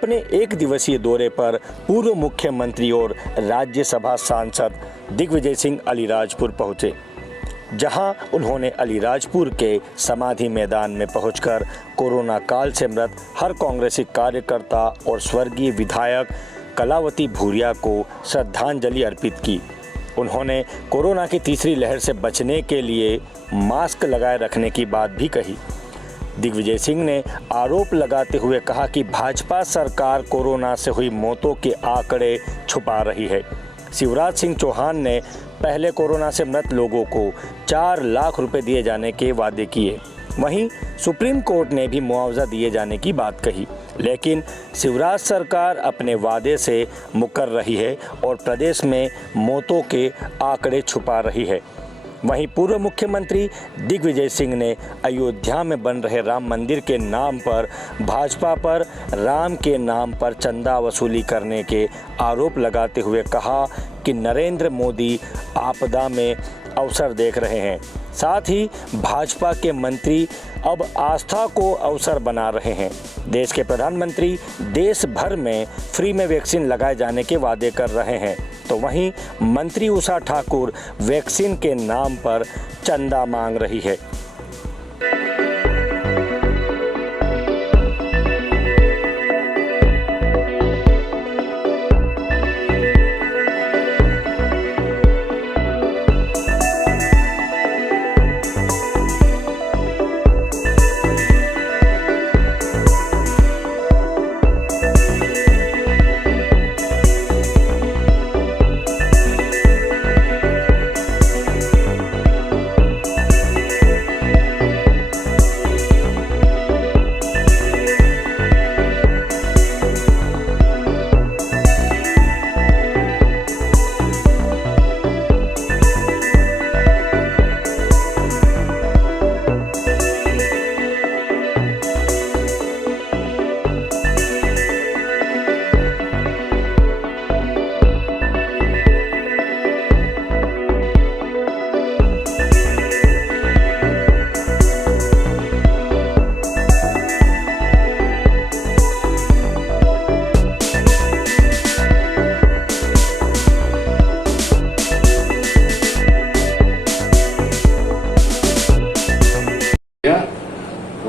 अपने एक दिवसीय दौरे पर पूर्व मुख्यमंत्री और राज्यसभा सांसद दिग्विजय सिंह अलीराजपुर पहुंचे, जहां उन्होंने अलीराजपुर के समाधि मैदान में पहुंचकर कोरोना काल से मृत हर कांग्रेसी कार्यकर्ता और स्वर्गीय विधायक कलावती भूरिया को श्रद्धांजलि अर्पित की। उन्होंने कोरोना की तीसरी लहर से बचने के लिए मास्क लगाए रखने की बात भी कही। दिग्विजय सिंह ने आरोप लगाते हुए कहा कि भाजपा सरकार कोरोना से हुई मौतों के आंकड़े छुपा रही है। शिवराज सिंह चौहान ने पहले कोरोना से मृत लोगों को 4 लाख रुपए दिए जाने के वादे किए। वहीं सुप्रीम कोर्ट ने भी मुआवजा दिए जाने की बात कही, लेकिन शिवराज सरकार अपने वादे से मुकर रही है और प्रदेश में मौतों के आंकड़े छुपा रही है। वहीं पूर्व मुख्यमंत्री दिग्विजय सिंह ने अयोध्या में बन रहे राम मंदिर के नाम पर भाजपा पर राम के नाम पर चंदा वसूली करने के आरोप लगाते हुए कहा कि नरेंद्र मोदी आपदा में अवसर देख रहे हैं। साथ ही भाजपा के मंत्री अब आस्था को अवसर बना रहे हैं। देश के प्रधानमंत्री देश भर में फ्री में वैक्सीन लगाए जाने के वादे कर रहे हैं, तो वहीं मंत्री उषा ठाकुर वैक्सीन के नाम पर चंदा मांग रही है।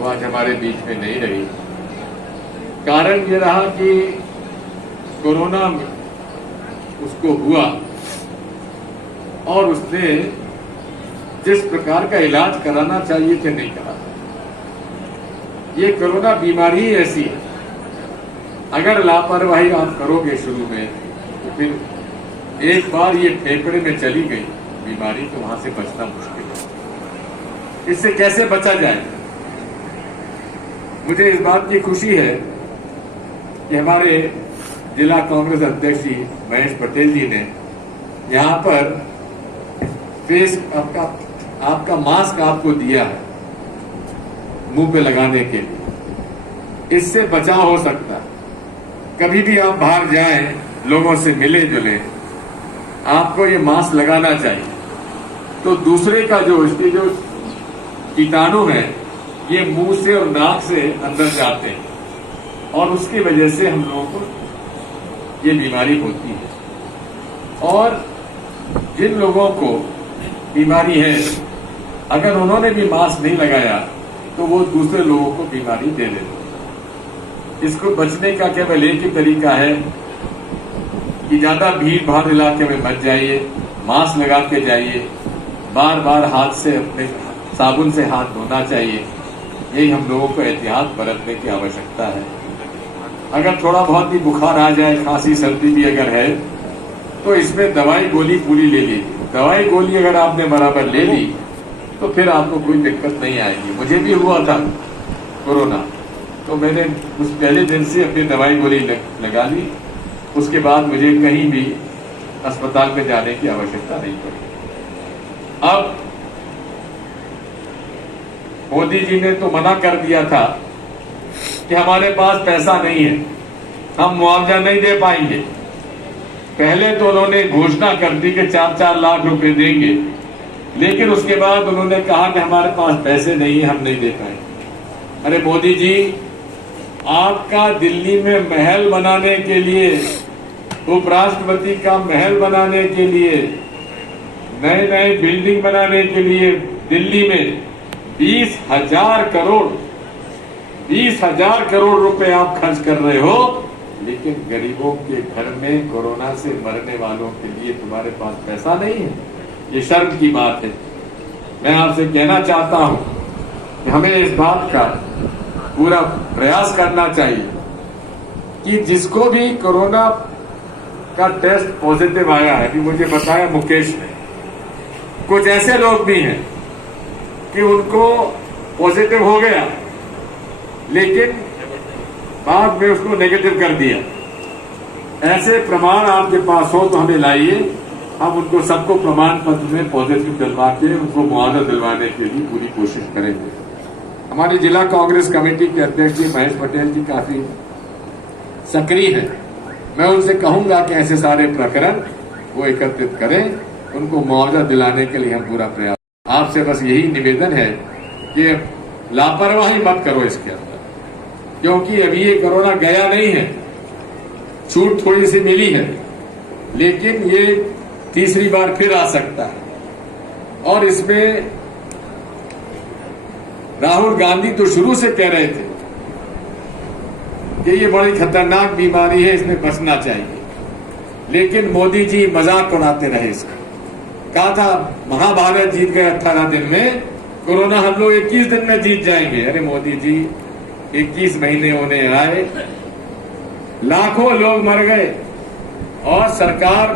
आज हमारे बीच में नहीं रही। कारण ये रहा कि कोरोना उसको हुआ और उसने जिस प्रकार का इलाज कराना चाहिए थे नहीं करा। ये कोरोना बीमारी ही ऐसी है, अगर लापरवाही आप करोगे शुरू में तो फिर एक बार ये फेफड़े में चली गई बीमारी तो वहां से बचना मुश्किल है। इससे कैसे बचा जाए? मुझे इस बात की खुशी है कि हमारे जिला कांग्रेस अध्यक्ष जी महेश पटेल जी ने यहाँ पर फेस आपका मास्क आपको दिया है मुंह पे लगाने के लिए। इससे बचाव हो सकता है। कभी भी आप बाहर जाएं, लोगों से मिले जुले, आपको ये मास्क लगाना चाहिए। तो दूसरे का इसके जो कीटाणु है ये मुंह से और नाक से अंदर जाते हैं और उसकी वजह से हम लोगों को ये बीमारी होती है। और जिन लोगों को बीमारी है, अगर उन्होंने भी मास्क नहीं लगाया तो वो दूसरे लोगों को बीमारी दे देते हैं। इसको बचने का केवल एक ही तरीका है कि ज्यादा भीड़ भाड़ इलाके में मत जाइए, मास्क लगा के जाइए, बार बार हाथ से अपने साबुन से हाथ धोना चाहिए। यही हम लोगों को एहतियात बरतने की आवश्यकता है। अगर थोड़ा बहुत भी बुखार आ जाए, खांसी सर्दी भी अगर है, तो इसमें दवाई गोली पूरी ले लीजिए। दवाई गोली अगर आपने बराबर ले ली तो फिर आपको कोई दिक्कत नहीं आएगी। मुझे भी हुआ था कोरोना, तो मैंने उस पहले दिन से अपनी दवाई गोली लगा ली। उसके बाद मुझे कहीं भी अस्पताल में जाने की आवश्यकता नहीं पड़ी। अब मोदी जी ने तो मना कर दिया था कि हमारे पास पैसा नहीं है, हम मुआवजा नहीं दे पाएंगे। पहले तो उन्होंने घोषणा कर दी कि 4-4 लाख रुपए देंगे, लेकिन उसके बाद उन्होंने कहा कि हमारे पास पैसे नहीं है, हम नहीं दे पाएंगे। अरे मोदी जी, आपका दिल्ली में महल बनाने के लिए, उपराष्ट्रपति का महल बनाने के लिए, नए नए बिल्डिंग बनाने के लिए दिल्ली में 20,000 करोड़ रुपए आप खर्च कर रहे हो, लेकिन गरीबों के घर में कोरोना से मरने वालों के लिए तुम्हारे पास पैसा नहीं है। ये शर्म की बात है। मैं आपसे कहना चाहता हूं कि हमें इस बात का पूरा प्रयास करना चाहिए कि जिसको भी कोरोना का टेस्ट पॉजिटिव आया है, कि मुझे बताया मुकेश ने, कुछ ऐसे लोग भी हैं कि उनको पॉजिटिव हो गया लेकिन बाद में उसको नेगेटिव कर दिया। ऐसे प्रमाण आपके पास हो तो हमें लाइए, हम उनको सबको प्रमाण पत्र में पॉजिटिव दिलवा के उनको मुआवजा दिलवाने के लिए पूरी कोशिश करेंगे। हमारी जिला कांग्रेस कमेटी के अध्यक्ष जी महेश पटेल जी काफी सक्रिय हैं। मैं उनसे कहूंगा कि ऐसे सारे प्रकरण वो एकत्रित करें, उनको मुआवजा दिलाने के लिए हम पूरा प्रयास। आपसे बस यही निवेदन है कि लापरवाही मत करो इसके अंदर, क्योंकि अभी ये कोरोना गया नहीं है, छूट थोड़ी सी मिली है, लेकिन ये तीसरी बार फिर आ सकता है। और इसमें राहुल गांधी तो शुरू से कह रहे थे कि ये बड़ी खतरनाक बीमारी है, इसमें बचना चाहिए, लेकिन मोदी जी मजाक उड़ाते रहे इसका। कहा था महाभारत जीत गए 18 दिन में, कोरोना हम लोग 21 दिन में जीत जाएंगे। अरे मोदी जी 21 महीने होने आए, लाखों लोग मर गए और सरकार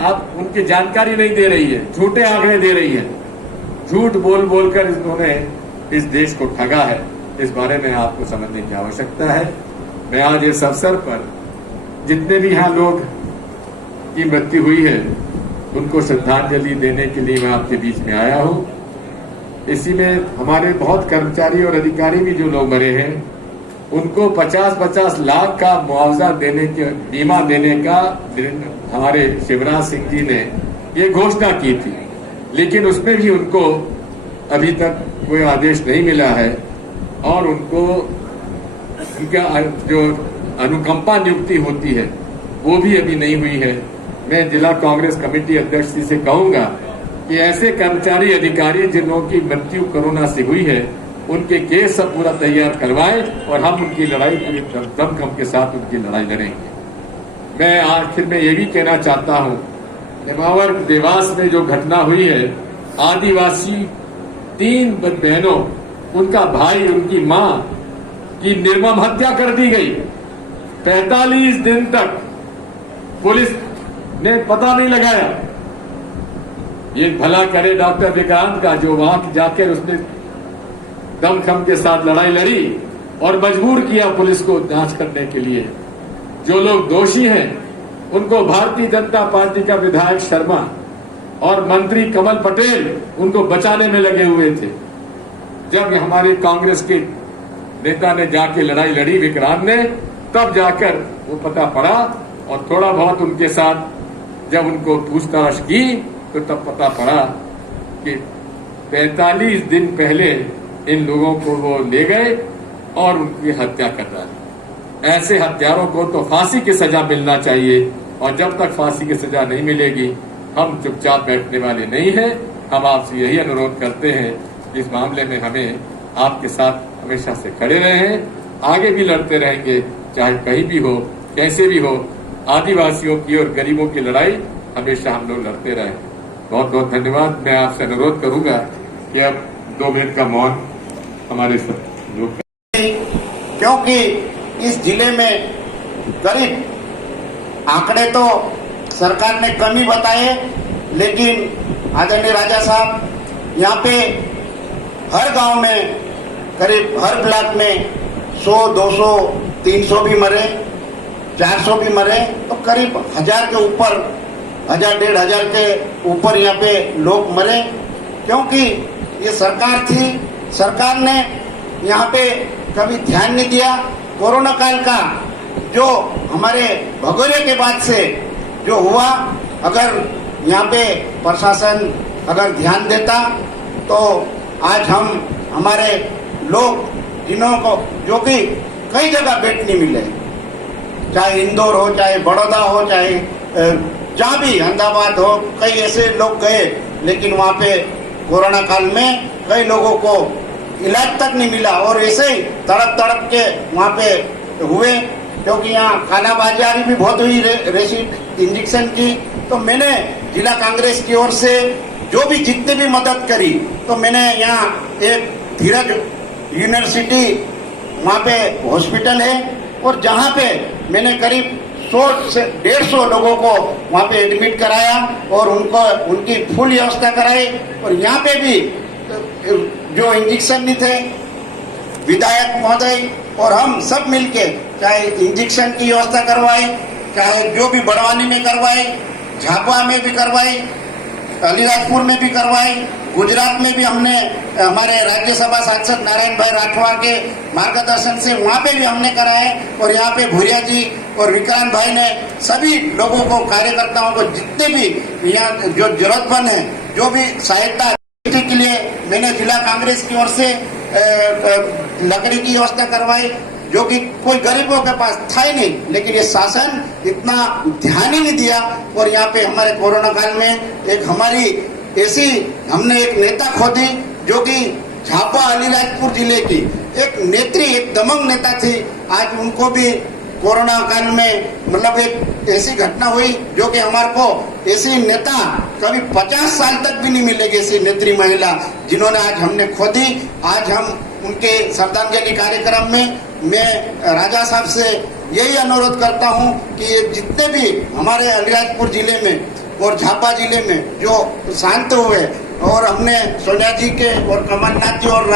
आप उनकी जानकारी नहीं दे रही है, झूठे आंकड़े दे रही है, झूठ बोल बोलकर इन्होंने इस देश को ठगा है। इस बारे में आपको समझने की आवश्यकता है। मैं आज इस अवसर पर जितने भी यहाँ लोग की मृत्यु हुई है उनको श्रद्धांजलि देने के लिए मैं आपके बीच में आया हूँ। इसी में हमारे बहुत कर्मचारी और अधिकारी भी जो लोग मरे हैं उनको 50-50 लाख का मुआवजा देने के, बीमा देने का हमारे शिवराज सिंह जी ने ये घोषणा की थी, लेकिन उसमें भी उनको अभी तक कोई आदेश नहीं मिला है और उनको उनका जो अनुकंपा नियुक्ति होती है वो भी अभी नहीं हुई है। मैं जिला कांग्रेस कमेटी अध्यक्ष जी से कहूंगा कि ऐसे कर्मचारी अधिकारी जिन की मृत्यु कोरोना से हुई है उनके केस सब पूरा तैयार करवाएं और हम उनकी लड़ाई पूरी दमखम के साथ उनकी लड़ाई लड़ेंगे। मैं आखिर में ये भी कहना चाहता हूं, नेमावर देवास में जो घटना हुई है, आदिवासी 3 बहनों, उनका भाई, उनकी मां की निर्मम हत्या कर दी गई। 45 दिन तक पुलिस ने पता नहीं लगाया। ये भला करे डॉक्टर विक्रांत का, जो वहां जाकर उसने दमखम के साथ लड़ाई लड़ी और मजबूर किया पुलिस को जांच करने के लिए। जो लोग दोषी हैं उनको भारतीय जनता पार्टी का विधायक शर्मा और मंत्री कमल पटेल उनको बचाने में लगे हुए थे। जब हमारे कांग्रेस के नेता ने जाके लड़ाई लड़ी विक्रांत ने, तब जाकर वो पता पड़ा और थोड़ा बहुत उनके साथ जब उनको पूछताछ की तो तब पता पड़ा कि 45 दिन पहले इन लोगों को वो ले गए और उनकी हत्या कर रहा है। ऐसे हत्यारों को तो फांसी की सजा मिलना चाहिए और जब तक फांसी की सजा नहीं मिलेगी हम चुपचाप बैठने वाले नहीं हैं। हम आपसे यही अनुरोध करते हैं कि इस मामले में हमें आपके साथ हमेशा से खड़े रहे हैं, आगे भी लड़ते रहेंगे, चाहे कहीं भी हो, कैसे भी हो। आदिवासियों की और गरीबों की लड़ाई हमेशा हम लोग लड़ते रहे। बहुत बहुत धन्यवाद। मैं आपसे अनुरोध करूंगा कि अब 2 मिनट का मौन हमारे लोग, क्योंकि इस जिले में करीब आंकड़े तो सरकार ने कम ही बताए, लेकिन आदरणीय राजा साहब यहाँ पे हर गांव में करीब हर ब्लॉक में 100, 200, 300 भी मरे, 400 भी मरे, तो करीब 1000 के ऊपर, 1000-1500 के ऊपर यहाँ पे लोग मरे। क्योंकि ये सरकार थी, सरकार ने यहाँ पे कभी ध्यान नहीं दिया। कोरोना काल का जो हमारे भगोड़े के बाद से जो हुआ, अगर यहाँ पे प्रशासन अगर ध्यान देता तो आज हम हमारे लोग जिन्हों को जो कि कई जगह बेड नहीं मिले, चाहे इंदौर हो, चाहे बड़ौदा हो, चाहे जहाँ भी अहमदाबाद हो, कई ऐसे लोग गए, लेकिन वहाँ पे कोरोना काल में कई लोगों को इलाज तक नहीं मिला और ऐसे ही तड़प तड़प के वहाँ पे हुए, क्योंकि यहाँ कालाबाजारी भी बहुत हुई रेसिड इंजेक्शन की। तो मैंने जिला कांग्रेस की ओर से जो भी जितने भी मदद करी, तो मैंने यहाँ एक धीरज यूनिवर्सिटी वहाँ पे हॉस्पिटल है और जहाँ पे मैंने करीब 100 से 150 लोगों को वहाँ पे एडमिट कराया और उनको उनकी फुल व्यवस्था कराई। और यहाँ पे भी जो इंजेक्शन नहीं थे, विधायक महोदय और हम सब मिलके चाहे इंजेक्शन की व्यवस्था करवाई, चाहे जो भी बड़वानी में करवाई, झाबुआ में भी करवाई, अलीराजपुर में भी करवाई, गुजरात में भी हमने हमारे राज्यसभा सांसद नारायण भाई राठवा के मार्गदर्शन से वहाँ पे भी हमने कराए। और यहाँ पे भूरिया जी और विक्रांत भाई ने सभी लोगों को, कार्यकर्ताओं को, जितने भी यहाँ जो जरूरतमंद है, जो भी सहायता के लिए मैंने जिला कांग्रेस की ओर से लकड़ी की व्यवस्था करवाई, जो कि कोई गरीबों के पास था ही नहीं, लेकिन ये शासन इतना ध्यान ही नहीं दिया। और यहाँ पे हमारे कोरोना काल में एक हमारी ऐसी हमने एक नेता खोदी, जो कि झाबुआ अलीराजपुर जिले की एक नेत्री, एक दमंग नेता थी। आज उनको भी कोरोना काल में मतलब एक ऐसी घटना हुई, जो कि हमारे को ऐसी नेता कभी 50 साल तक भी नहीं मिलेगी, ऐसी नेत्री महिला जिन्होंने आज हमने खोदी। आज हम उनके श्रद्धांजलि कार्यक्रम में मैं राजा साहब से यही अनुरोध करता हूं कि ये जितने भी हमारे अलीराजपुर जिले में और झाबुआ जिले में जो शांत हुए, और हमने सोनिया जी के और कमलनाथ जी और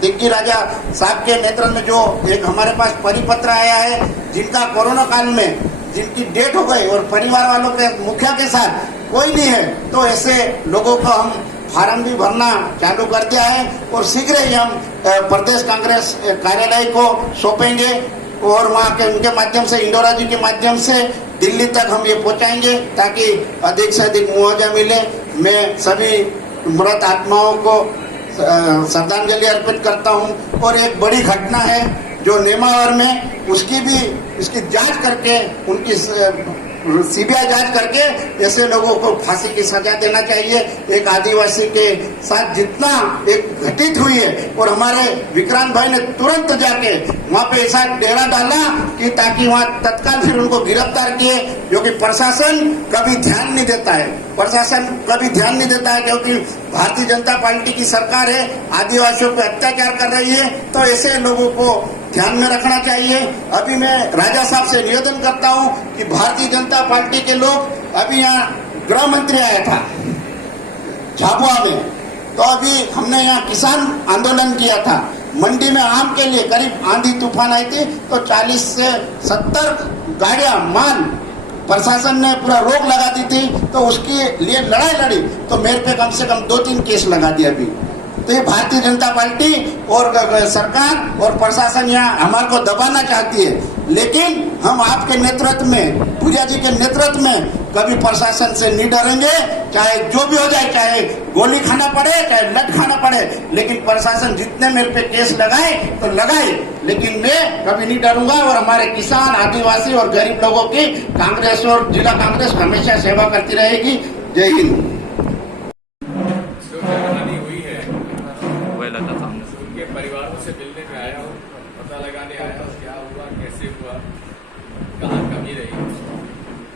दिग्गी राजा साहब के नेतृत्व में जो एक हमारे पास परिपत्र आया है, जिनका कोरोना काल में जिनकी डेथ हो गई और परिवार वालों के मुखिया के साथ कोई नहीं है, तो ऐसे लोगों को हम फार्म भी भरना चालू कर दिया है और शीघ्र ही हम प्रदेश कांग्रेस कार्यालय को सौंपेंगे और वहाँ के उनके माध्यम से, इंदौरा जी के माध्यम से दिल्ली तक हम ये पहुँचाएंगे, ताकि अधिक से अधिक मुआवजा मिले। मैं सभी मृत आत्माओं को श्रद्धांजलि अर्पित करता हूँ। और एक बड़ी घटना है जो नेमावर में, उसकी भी इसकी जांच करके, उनकी सीबीआई जांच करके ऐसे लोगों को फांसी की सजा देना चाहिए। एक आदिवासी के साथ जितना एक घटित हुई है, और हमारे विक्रांत भाई ने तुरंत जाके वहाँ पे ऐसा डेरा डाला कि ताकि वहाँ तत्काल फिर उनको गिरफ्तार किए, जो कि प्रशासन कभी ध्यान नहीं देता है। प्रशासन कभी ध्यान नहीं देता है, क्योंकि भारतीय जनता पार्टी की सरकार है, आदिवासियों पे अत्याचार कर रही है, तो ऐसे लोगों को ध्यान में रखना चाहिए। अभी मैं राजा साहब से निवेदन करता हूं कि भारतीय जनता पार्टी के लोग, अभी यहाँ गृह मंत्री आया था झाबुआ में, तो अभी हमने यहाँ किसान आंदोलन किया था। मंडी में आम के लिए करीब आंधी तूफान आई थी, तो 40 से 70 गाड़ियां माल प्रशासन ने पूरा रोक लगा दी थी, तो उसके लिए लड़ाई लड़ी, तो मेरे पे कम से कम 2-3 केस लगा दिया अभी। तो ये भारतीय जनता पार्टी और सरकार और प्रशासन यहाँ हमारे को दबाना चाहती है, लेकिन हम आपके नेतृत्व में, पूजा जी के नेतृत्व में कभी प्रशासन से नहीं डरेंगे, चाहे जो भी हो जाए, चाहे गोली खाना पड़े, चाहे लट खाना पड़े, लेकिन प्रशासन जितने मेरे पे केस लगाए तो लगाए, लेकिन मैं कभी नहीं डरूंगा। और हमारे किसान, आदिवासी और गरीब लोगों की कांग्रेस और जिला कांग्रेस हमेशा सेवा करती रहेगी। जय हिंद। उनके परिवारों से मिलने में आया हूँ, पता लगाने आया हूँ क्या हुआ, कैसे हुआ, कहाँ कमी रही,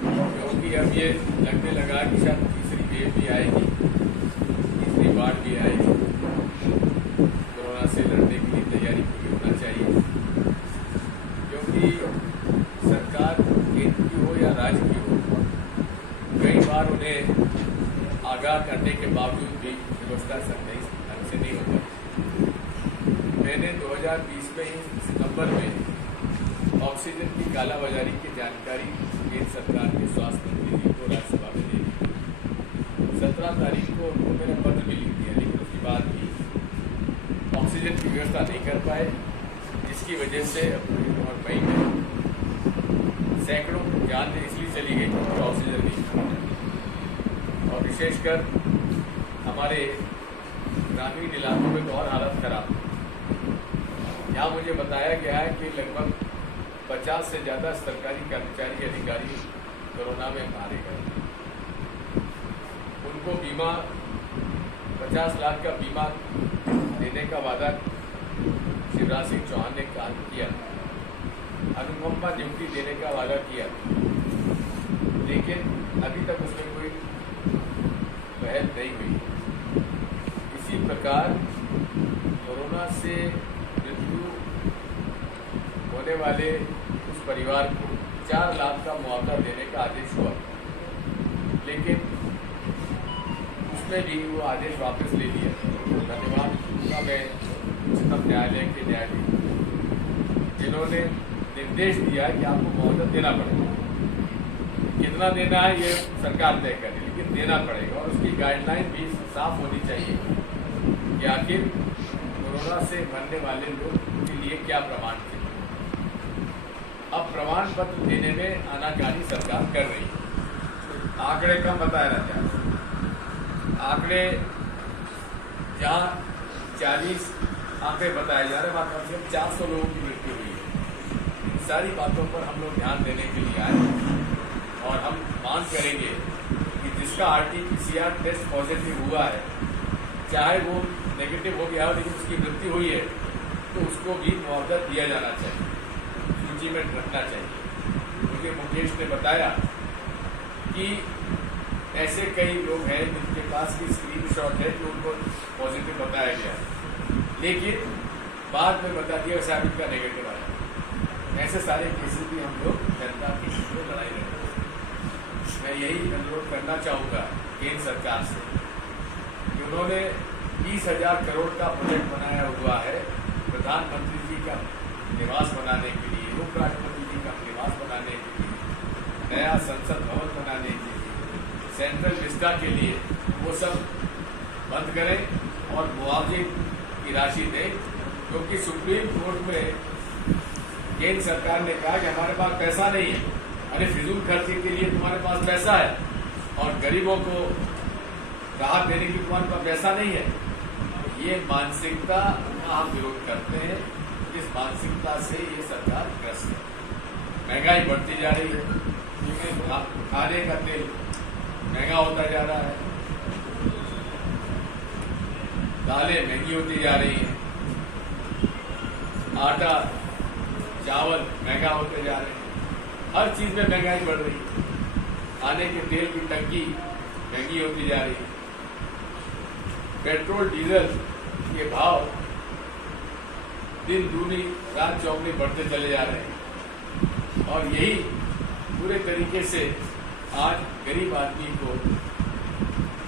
क्योंकि अब ये लगने लगा कि शायद तीसरी वेव भी आएगी, तीसरी बाढ़ भी आएगी। कोरोना से लड़ने के लिए तैयारी पूरी होना चाहिए, क्योंकि सरकार केंद्र की हो या राज्य की हो, कई बार उन्हें आगाह करने के बावजूद भी व्यवस्था ढंग से नहीं हो पाती। मैंने 2020 में ही सितंबर में ऑक्सीजन की कालाबाजारी की जानकारी केंद्र सरकार के स्वास्थ्य मंत्री जी को राज्यसभा में दी। 17 तारीख को उनको मैंने पत्र भी लिख दिया, लेकिन उसके बाद भी ऑक्सीजन की व्यवस्था नहीं कर पाए, जिसकी वजह से अप्रैल और मई में सैकड़ों जान इसलिए चली गई क्योंकि ऑक्सीजन नहीं था। और विशेषकर हमारे ग्रामीण इलाकों में तो और हालत खराब। यहाँ मुझे बताया गया है कि लगभग 50 से ज़्यादा सरकारी कर्मचारी अधिकारी कोरोना में मारे गए। उनको बीमा 50 लाख का बीमा देने का वादा शिवराज सिंह चौहान ने किया, अनुकंपा नियुक्ति देने का वादा किया, लेकिन अभी तक उसमें कोई पहल नहीं हुई। इसी प्रकार कोरोना से मृत्यु होने वाले उस परिवार को 4 लाख का मुआवजा देने का आदेश हुआ, लेकिन उसमें भी वो आदेश वापस ले लिया। धन्यवाद का मैं उच्चतम न्यायालय के न्यायाधीश जिन्होंने निर्देश दिया है कि आपको मुआवजा देना पड़ेगा। कितना देना है ये सरकार तय करे, लेकिन देना पड़ेगा और उसकी गाइडलाइन भी साफ होनी चाहिए कि आखिर कोरोना से मरने वाले लोग के लिए क्या प्रमाण थे। अब प्रमाण पत्र देने में आनाकानी सरकार कर रही है। आंकड़े कम बताया जाता है, आंकड़े जहाँ 40 आंकड़े बताए जा रहे हैं, वहाँ कम से कम 400 लोगों की मृत्यु हुई है। इन सारी बातों पर हम लोग ध्यान देने के लिए आए और हम मांग करेंगे कि जिसका RT-PCR टेस्ट पॉजिटिव हुआ है, चाहे वो नेगेटिव हो गया हो लेकिन उसकी मृत्यु हुई है, तो उसको भी मुआवजा दिया जाना चाहिए, सूची में रखना चाहिए। मुझे मुकेश ने बताया कि ऐसे कई लोग हैं जिनके पास की स्क्रीनशॉट है जो उनको पॉजिटिव बताया गया है, लेकिन बाद में बता दिया साहब इनका नेगेटिव आया। ऐसे सारे केसेस भी हम लोग जनता के हित में लड़ाई रहे हैं। मैं यही अनुरोध करना चाहूँगा केंद्र सरकार से कि उन्होंने 20,000 करोड़ का प्रोजेक्ट बनाया हुआ है प्रधानमंत्री जी का निवास बनाने के लिए, उपराष्ट्रपति जी का निवास बनाने के लिए, नया संसद भवन बनाने के लिए, सेंट्रल विस्टा के लिए, वो सब बंद करें और मुआवजे की राशि दें, क्योंकि सुप्रीम कोर्ट में केंद्र सरकार ने कहा कि हमारे पास पैसा नहीं है। अरे फिजूल खर्ची के लिए तुम्हारे पास पैसा है और गरीबों को राहत देने की तुम्हारे पास पैसा नहीं है। ये मानसिकता का हम विरोध करते हैं। इस मानसिकता से ये सरकार ग्रस्त है। महंगाई बढ़ती जा रही है, क्योंकि खाने का तेल महंगा होता जा रहा है, दालें महंगी होती जा रही हैं, आटा चावल महंगा होते जा रहे हैं, हर चीज में महंगाई बढ़ रही है। खाने के तेल की टंकी महंगी होती जा रही है, पेट्रोल डीजल के भाव दिन दूनी रात चौगुनी बढ़ते चले जा रहे हैं और यही पूरे तरीके से आज गरीब आदमी को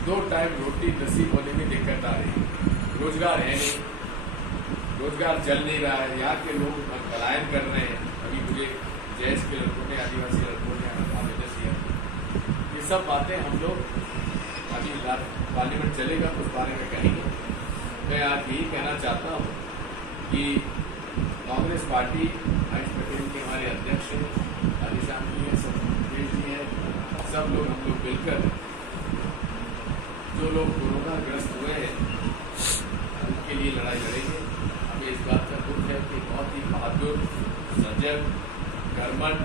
2 टाइम रोटी नसीब होने में दिक्कत आ रही है। रोजगार है नहीं, रोजगार चल नहीं रहा है, यहाँ के लोग पलायन कर रहे हैं। अभी मुझे जैस के लड़कों ने, आदिवासी लड़कों ने आवेदन दिया। ये सब बातें हम लोग अभी पार्लियामेंट चलेगा तो उस बारे में कहेंगे। मैं आज यही कहना चाहता हूँ कि कांग्रेस पार्टी महेश पटेल के हमारे अध्यक्ष हैं, हरीशान जी हैं, सुरेश जी हैं, सब लोग हम लोग मिलकर जो लोग कोरोना ग्रस्त हुए हैं उनके लिए लड़ाई लड़ेंगे। हमें इस बात का दुख है कि बहुत ही बहादुर, सजग, कर्मठ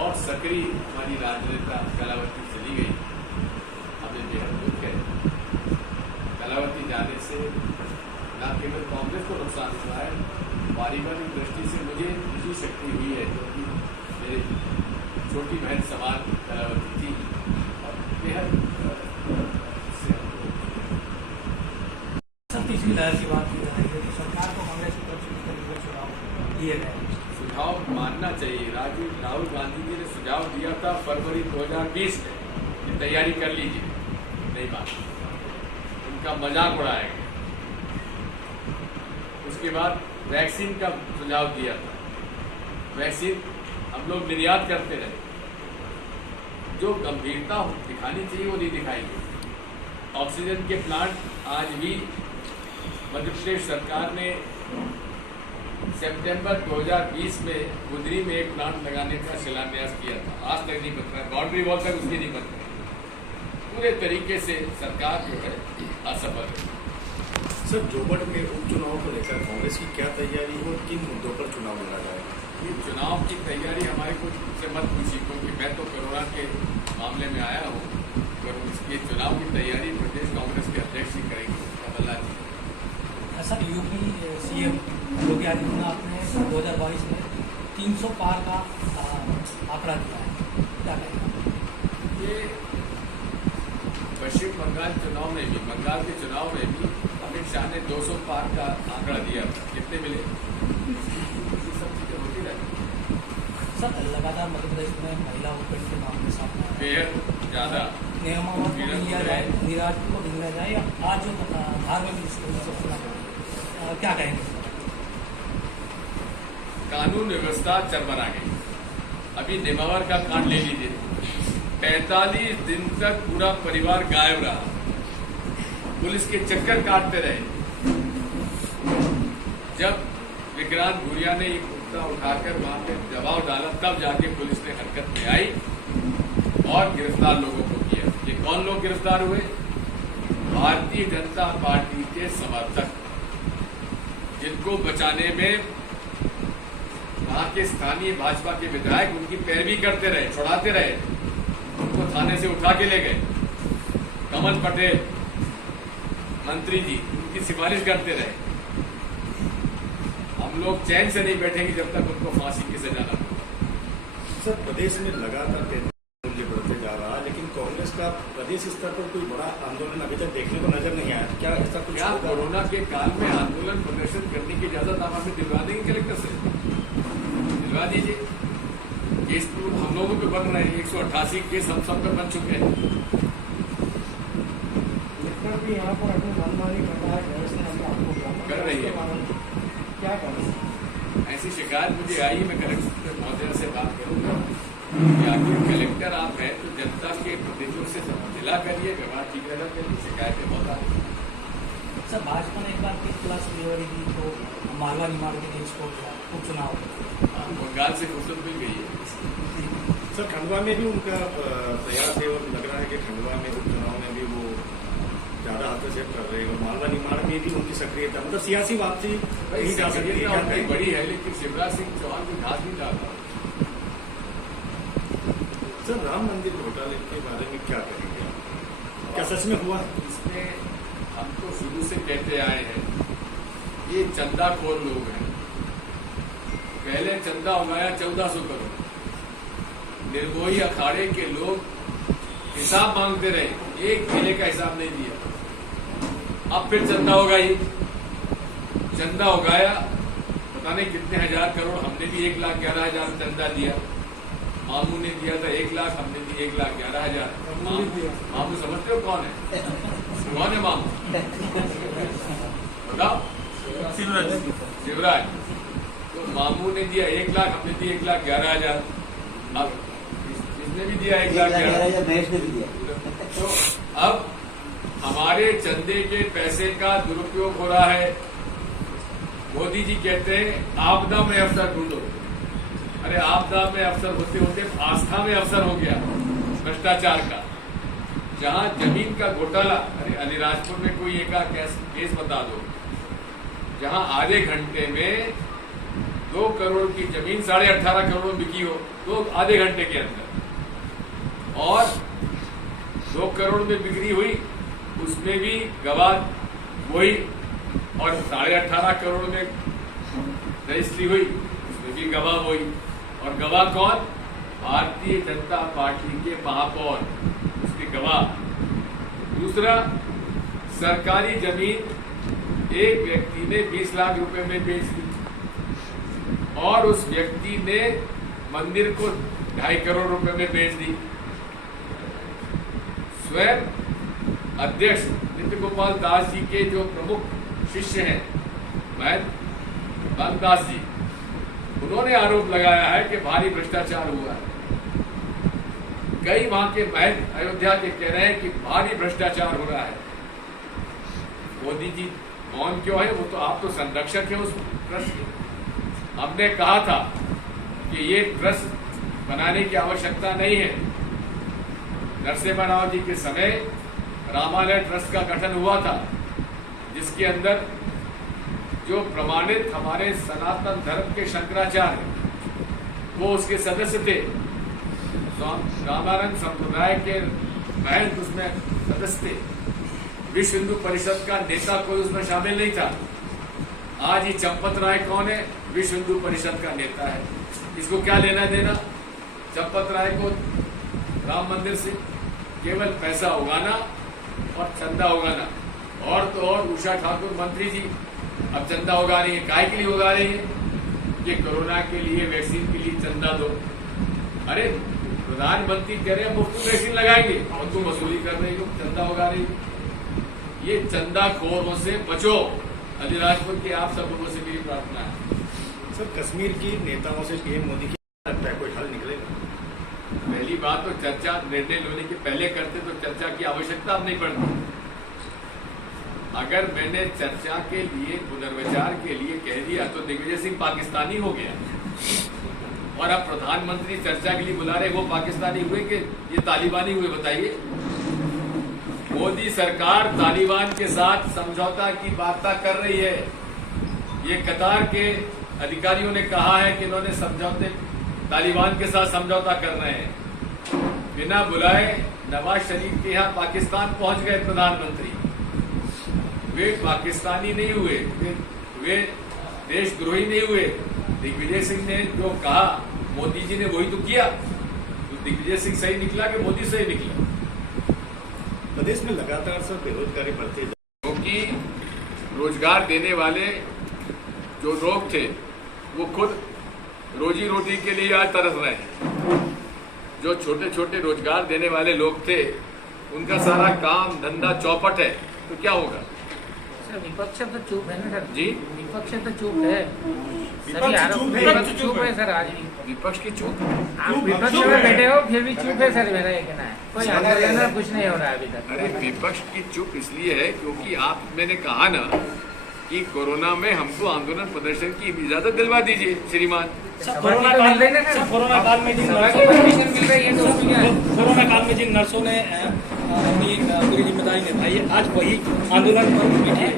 और सक्रिय हमारी राजनेता कलावती चली गई। हमें बेहद दुख है। कलावती जाने से न केवल कांग्रेस को नुकसान हुआ है, पारिवारिक दृष्टि से मुझे निजी शक्ति हुई है, क्योंकि मेरे छोटी बहन समान कलावती थी और बेहद तीसरी लहर की बात की जा रही है तो सरकार को कांग्रेस की तरफ से किस तरीके से सुझाव दिए गए? सुझाव मानना चाहिए। राहुल गांधी जी ने सुझाव दिया था फरवरी 2020 में कि तैयारी कर लीजिए, नहीं माना, उनका मजाक उड़ाया गया। उसके बाद वैक्सीन का सुझाव दिया था, वैक्सीन हम लोग निर्यात करते रहे। जो गंभीरता दिखानी चाहिए वो नहीं दिखाई गई। ऑक्सीजन के प्लांट आज भी मध्य प्रदेश सरकार ने सितंबर 2020 में गुदरी में एक प्लांट लगाने का शिलान्यास किया था, आज तक नहीं बन रहा। बाउंड्री वॉल तक उसकी नहीं बन रही। पूरे तरीके से सरकार जो है असफल है। सर, जोबड़ में उपचुनाव को लेकर कांग्रेस की क्या तैयारी हो, किन मुद्दों पर चुनाव लड़ा जाएगा? ये चुनाव की तैयारी हमारे को से मत पूछिए, क्योंकि मैं तो कोरोना के मामले में आया हूँ। पर इसकी चुनाव की तैयारी प्रदेश कांग्रेस के अध्यक्ष ही करेंगे, कमलनाथ जी। Sir, UP CM Yogi Adityanath ने 2022 में 300 पार का आंकड़ा दिया है, क्या कहेंगे? ये पश्चिम बंगाल चुनाव में भी, बंगाल के चुनाव में भी अमित शाह ने 200 पार का आंकड़ा दिया था। कितने मिले? ये सब चीजें होती रहती। सर, लगातार मध्य प्रदेश में महिला वोटर के मामले सामने आ रहे हैं। बेहद ज्यादा नियमावली को ढील दिया जाए, निराज को ढील दिया जाए, या आज जो धार में भी क्या कहेंगे? कानून व्यवस्था चरमरा गई। अभी निमावर का कांड ले लीजिए, 45 दिन तक पूरा परिवार गायब रहा, पुलिस के चक्कर काटते रहे। जब विक्रांत भूरिया ने ये मुद्दा उठाकर वहां पे दबाव डाला, तब जाके पुलिस ने हरकत में आई और गिरफ्तार लोगों को किया। ये कौन लोग गिरफ्तार हुए? भारतीय जनता पार्टी के समर्थक, जिनको बचाने में वहां के स्थानीय भाजपा के विधायक उनकी पैरवी करते रहे, छुड़ाते रहे, उनको थाने से उठा के ले गए। कमल पटेल मंत्री जी उनकी सिफारिश करते रहे। हम लोग चैन से नहीं बैठेंगे जब तक उनको फांसी की सजा न हो। सर, प्रदेश में लगातार पेट्रोल मूल्य बढ़ते जा रहा है, लेकिन कांग्रेस का प्रदेश स्तर पर कोई बड़ा आंदोलन अभी तक देखने को नजर नहीं आया। क्या ऐसा कुछ क्या होगा? कोरोना के काल में आंदोलन प्रदर्शन करने की इजाजत आप हमें दिलवा देंगे कलेक्टर से? दिलवा दीजिए। केस तो हम लोगों पे बन रहे हैं, 188 केस हम सब पे बन चुके हैं। भी यहाँ पर अपनी मनमानी कर रहा है, कर रही है। क्या करें? ऐसी शिकायत मुझे आई, मैं कलेक्टर महोदय से बात करूंगा कि आखिर कलेक्टर आप हैं तो जनता के प्रतिनिधियों से जिला करिए, व्यवहार ठीक रहना करिए। शिकायतें बहुत आ रही हैं। सर, भाजपा ने एक बार 3 फरवरी की तो मालवा निमाड़ के लिए इसको उपचुनाव बंगाल से फुर्सत मिल गई है। सर, खंडवा में भी उनका प्रयास है और लग रहा है कि खंडवा में उपचुनाव में भी वो ज्यादा हस्तक्षेप कर रहे हैं, और मालवा निमाड़ में भी उनकी सक्रियता, मतलब सियासी वापसी नहीं जा सकती है। क्या कहेंगे? बड़ी है, लेकिन शिवराज सिंह चौहान को घास नहीं डालता। सर, राम मंदिर घोटाले के बारे में क्या कहेंगे? क्या सच में हुआ? इसमें हम तो शुरू से कहते आए हैं, ये चंदाखोर लोग हैं। पहले चंदा उगाया 1400 करोड़, निर्मोही अखाड़े के लोग हिसाब मांगते रहे, एक किले का हिसाब नहीं दिया। अब फिर चंदा उगाई, चंदा उगाया पता नहीं कितने हजार करोड़, हमने भी 1,11,000 चंदा दिया। मामू ने दिया था 1 लाख, हमने दी 1,11,000। मामू समझते हो कौन है? कौन है मामू? बताओ। शिवराज। तो मामू ने दिया 1 लाख, हमने दी 1,11,000। अब इसने भी दिया 1,11,000। तो अब हमारे चंदे के पैसे का दुरुपयोग हो रहा है। मोदी जी कहते हैं आपदा में अवसर ढूंढो। अरे आपदा में अवसर होते होते आस्था में अवसर हो गया भ्रष्टाचार का। जहां जमीन का घोटाला, अरे अलीराजपुर में कोई एक केस बता दो जहां आधे घंटे में 2 करोड़ की जमीन 18.5 करोड़ में बिकी हो, तो आधे घंटे के अंदर, और 2 करोड़ में बिक्री हुई, उसमें भी गवाह वही, और 18.5 करोड़ में रजिस्ट्री हुई, उसमें भी गवाह वही। और गवाह कौन? भारतीय जनता पार्टी के महापौर, उसके गवाह। दूसरा, सरकारी जमीन एक व्यक्ति ने 20 लाख रुपए में बेच दी, और उस व्यक्ति ने मंदिर को 2.5 करोड़ रुपए में बेच दी। स्वयं अध्यक्ष नित्य गोपाल दास जी के जो प्रमुख शिष्य हैं महंत बंगदास जी, उन्होंने आरोप लगाया है कि भारी भ्रष्टाचार हुआ है। कई वहां के महंत अयोध्या के कह रहे हैं कि भारी भ्रष्टाचार हो रहा है। मोदी जी मौन क्यों है? वो तो आप तो संरक्षक है उस ट्रस्ट के। हमने कहा था कि ये ट्रस्ट बनाने की आवश्यकता नहीं है। नरसिम्हा राव जी के समय रामालय ट्रस्ट का गठन हुआ था, जिसके अंदर जो प्रमाणित हमारे सनातन धर्म के शंकराचार्य वो उसके सदस्य थे, रामानंद संप्रदाय के महंत उसमें सदस्य थे, विश्व हिंदू परिषद का नेता कोई उसमें शामिल नहीं था। आज ये चंपत राय कौन है? विश्व हिंदू परिषद का नेता है। इसको क्या लेना देना चंपत राय को राम मंदिर से? केवल पैसा उगाना और चंदा उगाना। और तो और उषा ठाकुर मंत्री जी अब चंदा उगा रही है। काय के लिए उगा रही है? ये कोरोना के लिए, वैक्सीन के लिए चंदा दो। अरे प्रधानमंत्री कह रहे हैं मुफ्त वैक्सीन लगाएंगे और तुम वसूली कर रही हो, चंदा उगा रही हो। ये चंदा खोरों से बचो। अलीराजपुर के आप सब लोगों से मेरी प्रार्थना है। सर, कश्मीर की नेताओं से पीएम मोदी की लगता है कोई हल निकलेगा? पहली बात तो चर्चा निर्णय लेने के पहले करते तो चर्चा की आवश्यकता अब नहीं पड़ती। अगर मैंने चर्चा के लिए, पुनर्विचार के लिए कह दिया तो दिग्विजय सिंह पाकिस्तानी हो गया, और अब प्रधानमंत्री चर्चा के लिए बुला रहे, वो पाकिस्तानी हुए कि ये तालिबानी हुए? बताइए। मोदी सरकार तालिबान के साथ समझौता की वार्ता कर रही है। ये कतार के अधिकारियों ने कहा है कि इन्होंने समझौते तालिबान के साथ समझौता कर रहे हैं। बिना बुलाए नवाज शरीफ के यहाँ पाकिस्तान पहुंच गए प्रधानमंत्री। वे पाकिस्तानी नहीं हुए, वे देशद्रोही नहीं हुए। दिग्विजय सिंह ने जो कहा मोदी जी ने वही तो किया। तो दिग्विजय सिंह सही निकला कि मोदी सही निकला? प्रदेश में लगातार सर बेरोजगारी बढ़ती है, क्योंकि रोजगार देने वाले जो लोग थे वो खुद रोजी रोटी के लिए आज तरस रहे हैं। जो छोटे छोटे रोजगार देने वाले लोग थे उनका सारा काम धंधा चौपट है, तो क्या होगा? सर विपक्ष तो चुप है ना सर जी, विपक्ष तो चुप है। सभी आरोप चुप है सर। आज भी विपक्ष की चूक। आप विपक्ष में बैठे हो फिर भी चुप है सर। मेरा ये कहना है कोई आंदोलन कुछ नहीं हो रहा है अभी तक। अरे विपक्ष की चुप इसलिए है क्योंकि मैंने कहा ना कि कोरोना में हमको आंदोलन प्रदर्शन की इजाजत दिलवा दीजिए श्रीमान। कोरोना काल में जिन नर्सों ने अपनी पूरी जिम्मेदारी निभाई है, आज वही आंदोलन पर बैठे।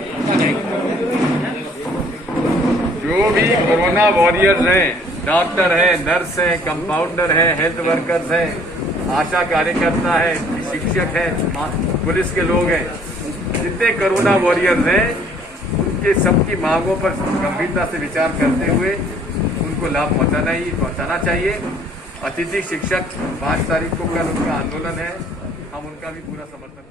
जो भी कोरोना वॉरियर्स हैं, डॉक्टर हैं, नर्स हैं, कंपाउंडर हैं, हेल्थ वर्कर्स हैं, आशा कार्यकर्ता है, शिक्षक हैं, पुलिस के लोग हैं, जितने कोरोना वॉरियर्स हैं उनके सबकी मांगों पर गंभीरता से विचार करते हुए उनको लाभ पहुंचाना चाहिए। अतिथि शिक्षक 5 तारीख को कल उनका आंदोलन है, हम उनका भी पूरा समर्थन